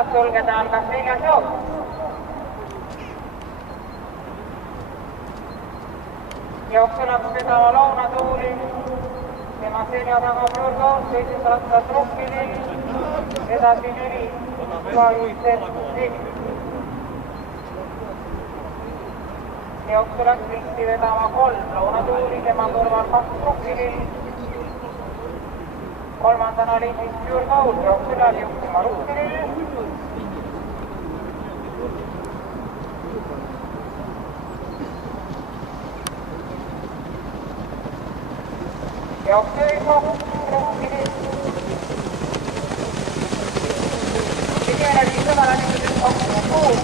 rattad sulgeda, algas 4. jook. Jooksu läks vedama Lounatuuli, tema selja taga Pürgoos, teises rattas Rukkilill, edasi 4, Vaidset. Jooksu läks risti vedama 3, Lounatuuli, tema kõrval 2 Rukkilill, kolmandana liinis Pürgoos, jooksu läbi juhtima Rukkilill. Jooksu Rukkilill. Esimene liin sõnale nimisest 26.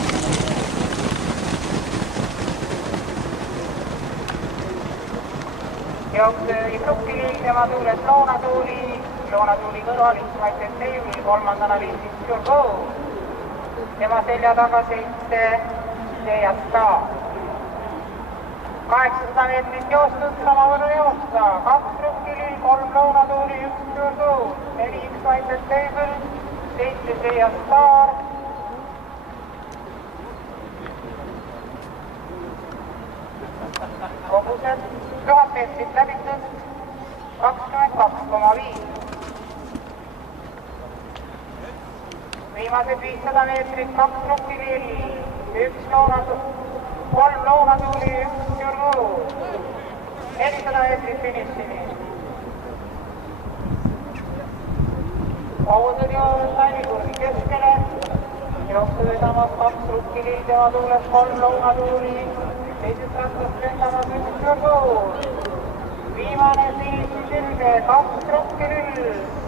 Jooksu Rukkilill, tema tuules Lounatuuli, Lounatuuli kõrval Vaidset Teivil, kolmandana liinis Pürgoos, tema selja taga 7 Seejasta. 800 meetrit joostud, samavõrra joosta, 2 Rukkilill, 3 Lounatuuli, 1 Pürgoos, 4 Vaidset Teivil, 7 Seejasta. Kogused 1000 meetrit läbitud, 22,5. Viimased 500 meetrit, 2 Rukkilill, 1 Lounatuuli, 3 Lounatuuli, 1 Pürgoos, 400 meetrit finišini. Kogused jõuavad Lainikurgi keskele, jooksu vedamas 2 Rukkilill, tema tuules 3 Lounatuuli, teises rattas lendamas 1 Pürgoos. Viimane finiši sirge 2 Rukkilill.